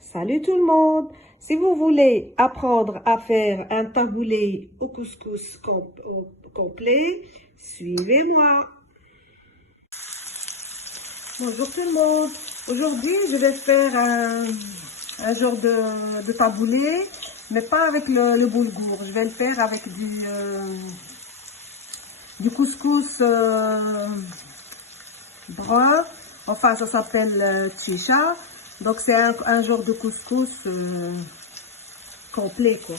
Salut tout le monde! Si vous voulez apprendre à faire un taboulé au couscous complet, suivez-moi. Bonjour tout le monde! Aujourd'hui, je vais faire un genre de taboulé, mais pas avec le boulgour. Je vais le faire avec du couscous brun. Enfin, ça s'appelle chicha. Donc, c'est un genre de couscous complet, quoi.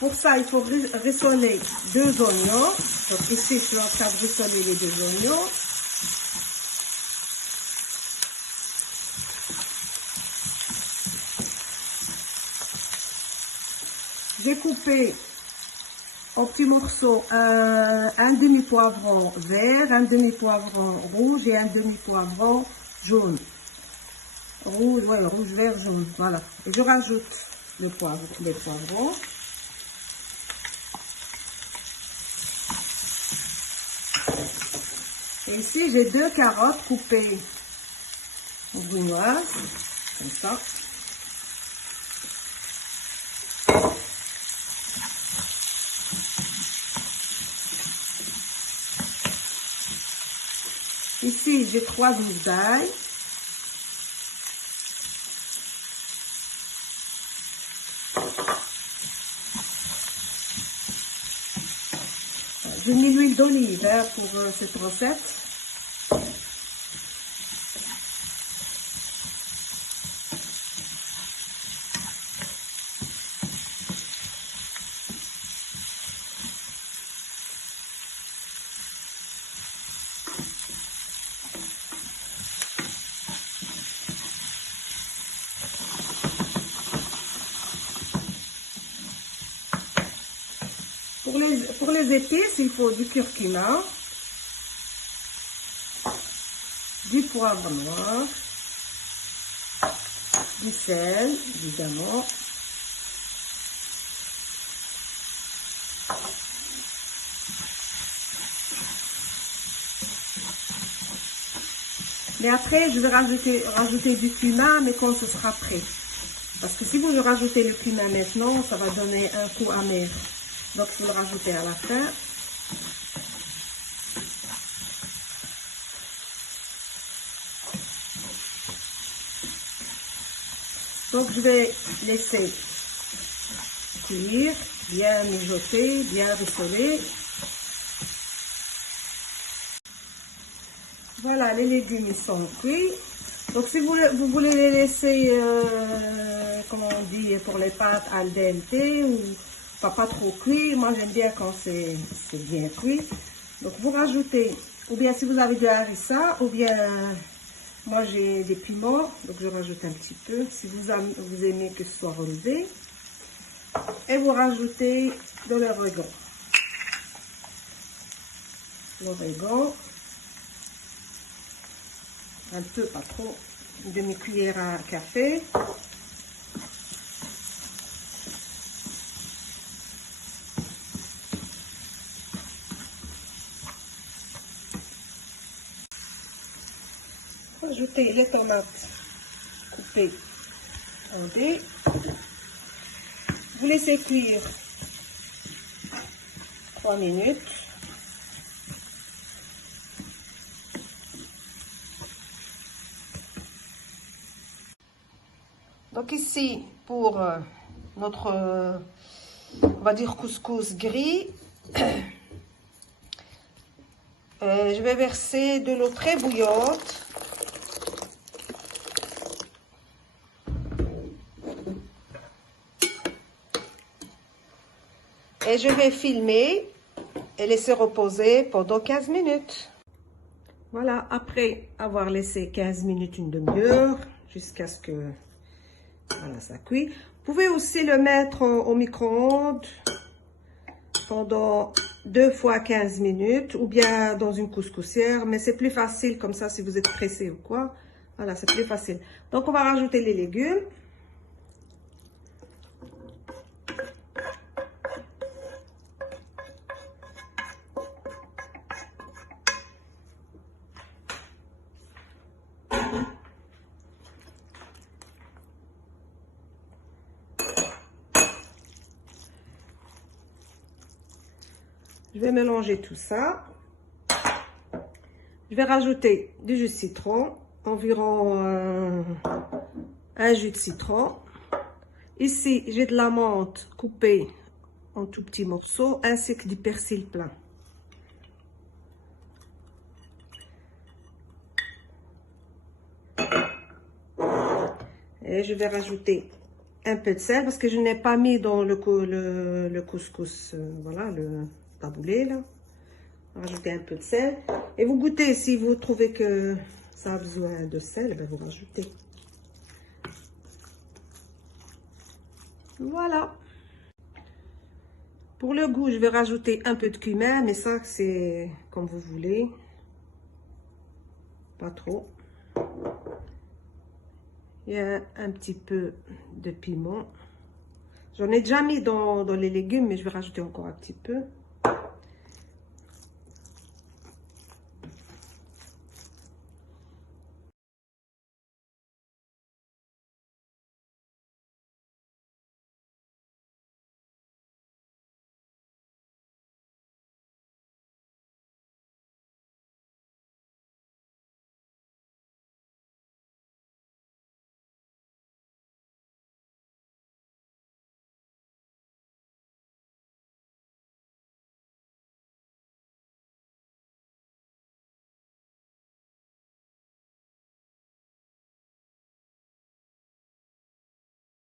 Pour ça, il faut rissonner 2 oignons. Donc, ici, je suis en train de rissonner les 2 oignons. J'ai coupé en petits morceaux un demi-poivron vert, un demi-poivron rouge et un demi-poivron jaune. Rouge, ouais, rouge, vert, jaune, voilà. Et je rajoute les poivrons. Et ici, j'ai 2 carottes coupées en brunoise, comme ça. Ici, j'ai 3 gousses d'ail. J'ai mis l'huile d'olive pour cette recette. Pour les épices, il faut du curcuma, du poivre noir, du sel, évidemment, mais après, je vais rajouter du cumin, mais quand ce sera prêt. Parce que si vous rajoutez le cumin maintenant, ça va donner un goût amer. Donc, il faut le rajouter à la fin. Donc, je vais laisser cuire, bien mijoter, bien rissoler. Voilà, les légumes ils sont cuits. Donc, si vous voulez les laisser, comment on dit, pour les pâtes al dente ou pas trop cuit, moi j'aime bien quand c'est bien cuit. Donc, vous rajoutez, ou bien si vous avez du harissa, ou bien moi j'ai des piments, donc je rajoute un petit peu, si vous aimez que ce soit relevé. Et vous rajoutez de l'origan. L'origan. Un peu, pas trop, une demi-cuillère à café. Ajoutez les tomates coupées en dés. Vous laissez cuire 3 minutes. Donc ici, pour notre, on va dire couscous gris, je vais verser de l'eau très bouillante. Et je vais filmer et laisser reposer pendant 15 minutes. Voilà, après avoir laissé 15 minutes, une demi-heure, jusqu'à ce que voilà, ça cuit. Vous pouvez aussi le mettre au micro-ondes pendant 2 fois 15 minutes ou bien dans une couscoussière, mais c'est plus facile comme ça si vous êtes pressé ou quoi. Voilà, c'est plus facile. Donc, on va rajouter les légumes. Je vais mélanger tout ça. Je vais rajouter du jus de citron, environ un jus de citron. Ici, j'ai de la menthe coupée en tout petits morceaux, ainsi que du persil plein. Et je vais rajouter un peu de sel parce que je n'ai pas mis dans le couscous, voilà, le taboulé là. Rajouter un peu de sel. Et vous goûtez, si vous trouvez que ça a besoin de sel, ben vous rajoutez. Voilà. Pour le goût, je vais rajouter un peu de cumin, mais ça, c'est comme vous voulez. Pas trop. Il y a un petit peu de piment. J'en ai déjà mis dans les légumes, mais je vais rajouter encore un petit peu.